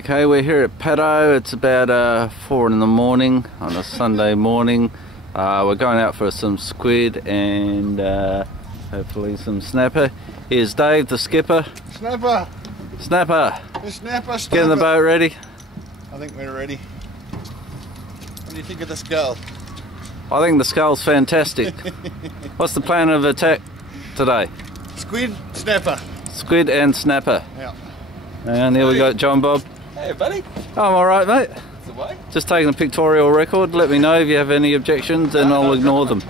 Okay, we're here at Patto. It's about 4 in the morning on a Sunday morning. We're going out for some squid and hopefully some snapper. Here's Dave, the skipper. Snapper! Snapper! Snapper! Getting the boat ready? I think we're ready. What do you think of the skull? I think the skull's fantastic. What's the plan of attack today? Squid, snapper. Squid and snapper. Yeah. And here we got John Bob. Hey buddy. Oh, I'm alright, mate. That's the way. Just taking a pictorial record. Let me know if you have any objections and I'll ignore them.